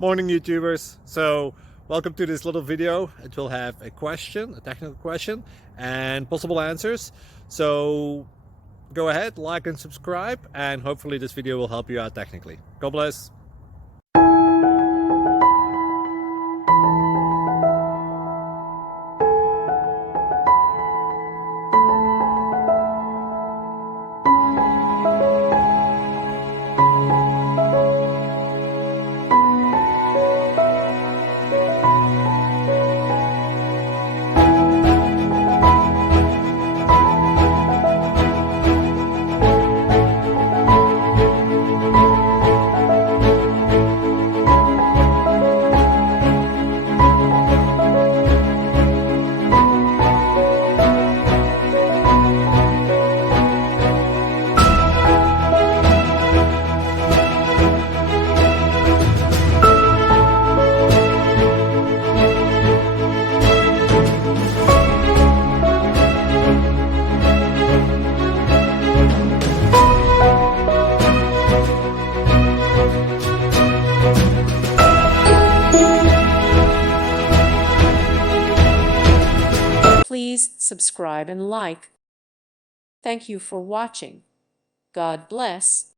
Morning YouTubers. So welcome to this little video. It will have a question, a technical question, and possible answers. So go ahead, like and subscribe, and hopefully this video will help you out technically. God bless. Please subscribe and like. Thank you for watching. God bless.